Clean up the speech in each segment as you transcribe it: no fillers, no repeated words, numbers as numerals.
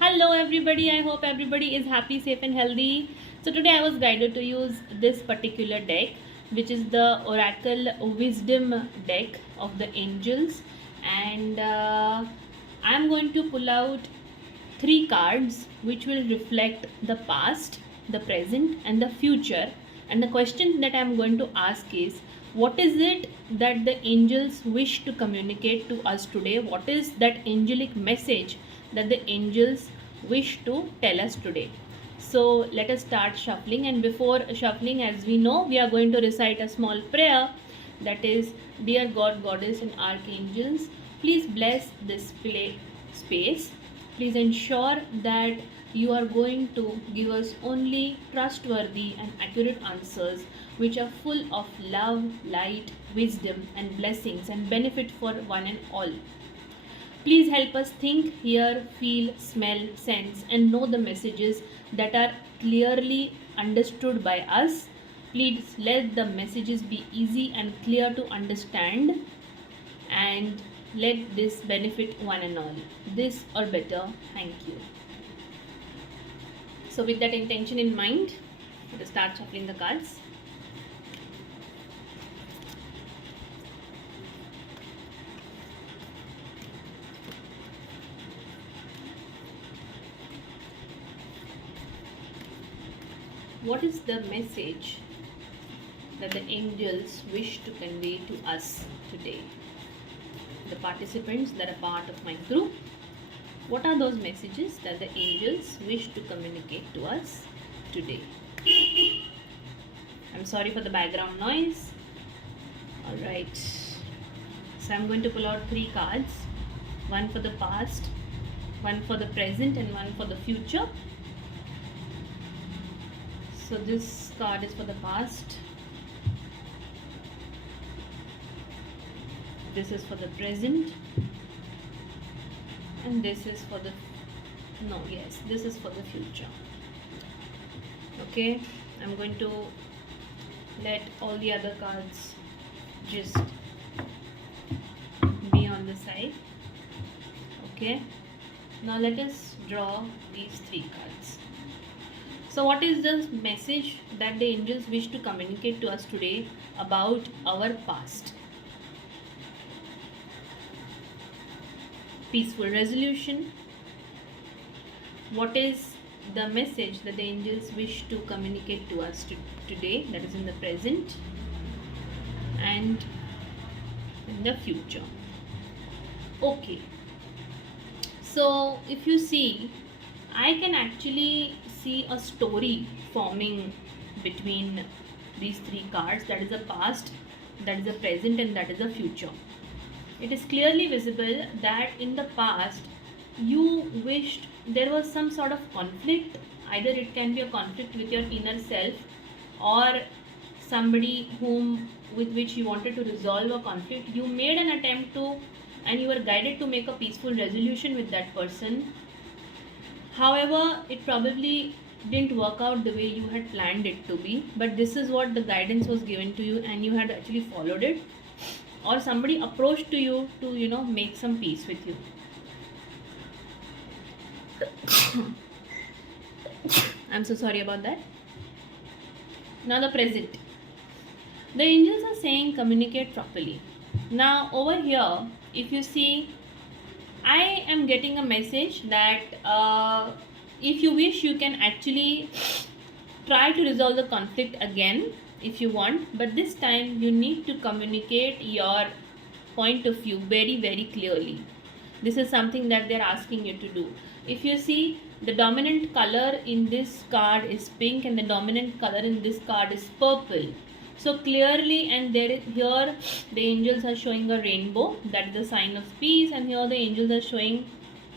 Hello everybody, I hope everybody is happy, safe and healthy. So today I was guided to use this particular deck, which is the Oracle Wisdom deck of the angels, and I'm going to pull out three cards which will reflect the past, the present and the future. And the question that I'm going to ask is, what is it that the angels wish to communicate to us today? What is that angelic message that the angels wish to tell us today? So let us start shuffling, and before shuffling, as we know, we are going to recite a small prayer, that is, dear God, Goddess and Archangels, please bless this play space. Please ensure that you are going to give us only trustworthy and accurate answers which are full of love, light, wisdom and blessings and benefit for one and all. Please help us think, hear, feel, smell, sense, and know the messages that are clearly understood by us. Please let the messages be easy and clear to understand, and let this benefit one and all. This or better, thank you. So, with that intention in mind, let us start shuffling the cards. What is the message that the angels wish to convey to us today? The participants that are part of my group, what are those messages that the angels wish to communicate to us today? I'm sorry for the background noise. Alright, so I'm going to pull out three cards, one for the past, one for the present and one for the future. So this card is for the past, this is for the present, and this is for the this is for the future. Okay, I'm going to let all the other cards just be on the side. Okay, now let us draw these three cards. So what is the message that the angels wish to communicate to us today about our past? Peaceful resolution. What is the message that the angels wish to communicate to us today, that is in the present and in the future? Okay, so if you see, I can actually see a story forming between these three cards, that is the past, that is the present and that is the future. It is clearly visible that in the past you wished there was some sort of conflict. Either it can be a conflict with your inner self or somebody with which you wanted to resolve a conflict. You made an attempt to, and you were guided to make a peaceful resolution with that person. However, it probably didn't work out the way you had planned it to be, but this is what the guidance was given to you and you had actually followed it, or somebody approached to you to make some peace with you. I'm so sorry about that. Now the present, the angels are saying communicate properly. Now over here, if you see, I am getting a message that if you wish, you can actually try to resolve the conflict again if you want, but this time you need to communicate your point of view very, very clearly. This is something that they're asking you to do. If you see, the dominant color in this card is pink and the dominant color in this card is purple. So clearly, and here the angels are showing a rainbow, that is the sign of peace, and here the angels are showing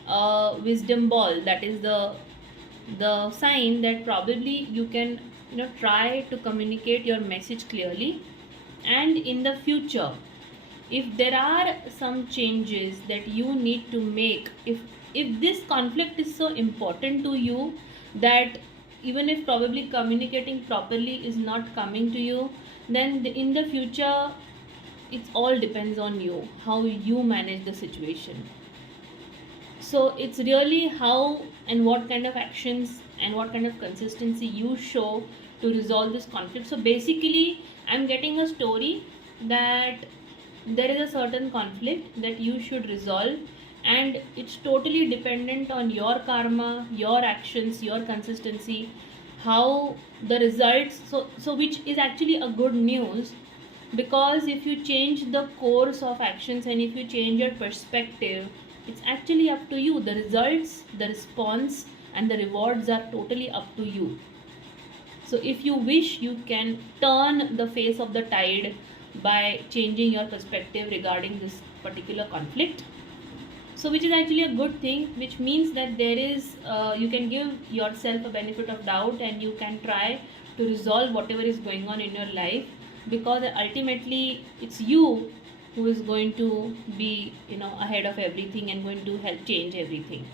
a wisdom ball, that is the sign that probably you can try to communicate your message clearly. And in the future, if there are some changes that you need to make, if this conflict is so important to you that even if probably communicating properly is not coming to you, then in the future it all depends on you, how you manage the situation. So it's really how and what kind of actions and what kind of consistency you show to resolve this conflict. So basically, I'm getting a story that there is a certain conflict that you should resolve, and it's totally dependent on your karma, your actions, your consistency, how the results. So which is actually a good news, because if you change the course of actions and if you change your perspective, it's actually up to you. The results, the response, and the rewards are totally up to you. So if you wish, you can turn the face of the tide by changing your perspective regarding this particular conflict. So which is actually a good thing, which means that there is you can give yourself a benefit of doubt and you can try to resolve whatever is going on in your life, because ultimately it's you who is going to be ahead of everything and going to help change everything.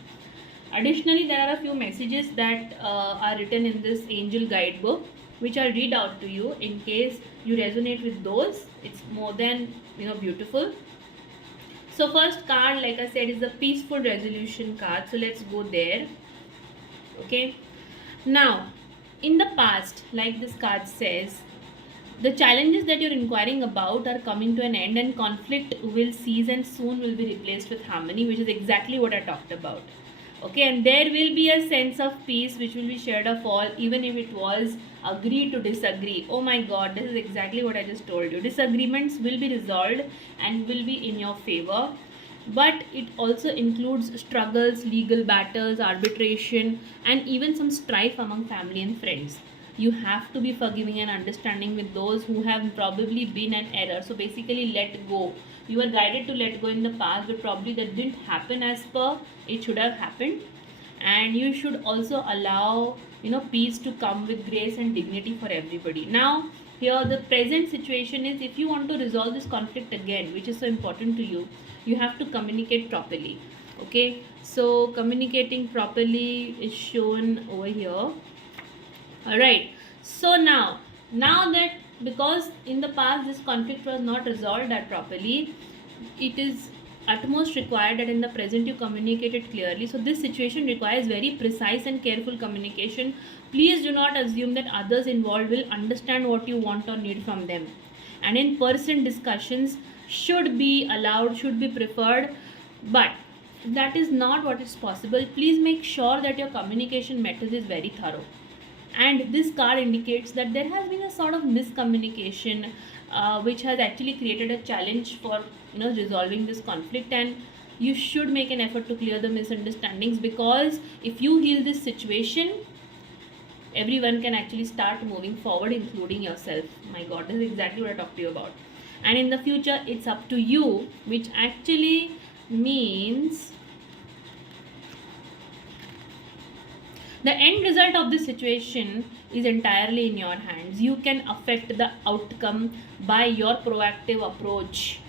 Additionally, there are a few messages that are written in this angel guidebook, which I'll read out to you in case you resonate with those. It's more than beautiful. So first card, like I said, is the peaceful resolution card. So let's go there. Okay. Now, in the past, like this card says, the challenges that you're inquiring about are coming to an end and conflict will cease and soon will be replaced with harmony, which is exactly what I talked about. Okay, and there will be a sense of peace which will be shared of all, even if it was agree to disagree. Oh my god, this is exactly what I just told you. Disagreements will be resolved and will be in your favor, but it also includes struggles, legal battles, arbitration, and even some strife among family and friends. You have to be forgiving and understanding with those who have probably been an error. So basically, let go. You were guided to let go in the past, but probably that didn't happen as per it should have happened. And you should also allow peace to come with grace and dignity for everybody. Now here the present situation is, if you want to resolve this conflict again, which is so important to you, you have to communicate properly. Okay, so communicating properly is shown over here. All right, so now that, because in the past this conflict was not resolved that properly, it is utmost required that in the present you communicate it clearly. So this situation requires very precise and careful communication. Please do not assume that others involved will understand what you want or need from them, and in person discussions should be allowed, should be preferred, but that is not what is possible. Please make sure that your communication method is very thorough. And this card indicates that there has been a sort of miscommunication which has actually created a challenge for resolving this conflict, and you should make an effort to clear the misunderstandings, because if you heal this situation, everyone can actually start moving forward, including yourself. My god, this is exactly what I talked to you about. And in the future, it's up to you, which actually means the end result of this situation is entirely in your hands. You can affect the outcome by your proactive approach.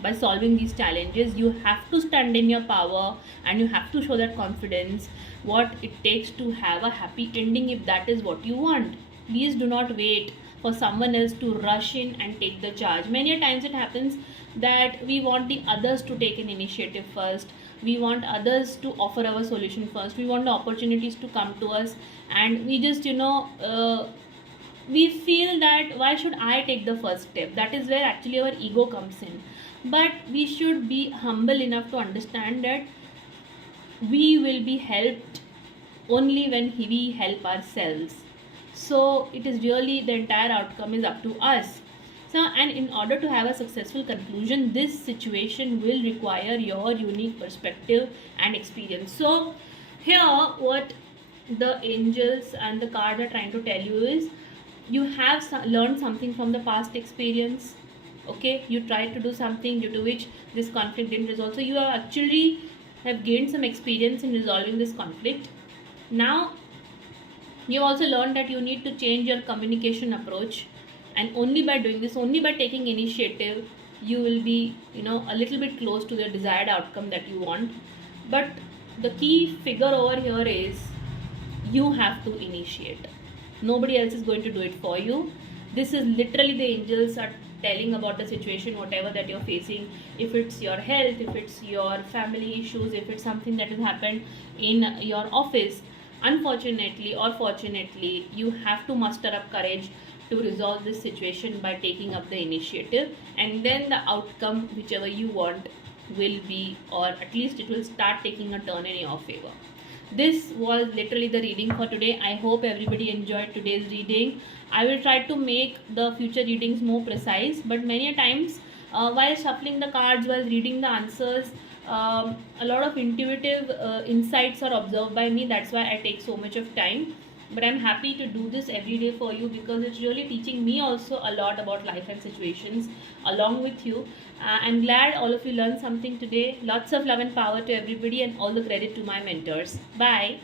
By solving these challenges, you have to stand in your power and you have to show that confidence, what it takes to have a happy ending, if that is what you want. Please do not wait for someone else to rush in and take the charge. Many times it happens that we want the others to take an initiative first. We want others to offer our solution first. We want the opportunities to come to us, and we just we feel that why should I take the first step. That is where actually our ego comes in. But we should be humble enough to understand that we will be helped only when we help ourselves. So it is really, the entire outcome is up to us. So, and in order to have a successful conclusion, this situation will require your unique perspective and experience. So here what the angels and the cards are trying to tell you is, you have learned something from the past experience. Okay, you tried to do something due to which this conflict didn't resolve. So you have actually gained some experience in resolving this conflict. Now you also learned that you need to change your communication approach, and only by doing this, only by taking initiative, you will be a little bit close to the desired outcome that you want. But the key figure over here is, you have to initiate. Nobody else is going to do it for you. This is literally, the angels are telling about the situation, whatever that you're facing, if it's your health, if it's your family issues, if it's something that has happened in your office. Unfortunately or fortunately, you have to muster up courage to resolve this situation by taking up the initiative, and then the outcome, whichever you want, will be, or at least it will start taking a turn in your favor. This was literally the reading for today. I hope everybody enjoyed today's reading. I will try to make the future readings more precise, but many a times while shuffling the cards, while reading the answers, a lot of intuitive insights are observed by me. That's why I take so much of time. But I'm happy to do this every day for you, because it's really teaching me also a lot about life and situations along with you. I'm glad all of you learned something today. Lots of love and power to everybody, and all the credit to my mentors. Bye.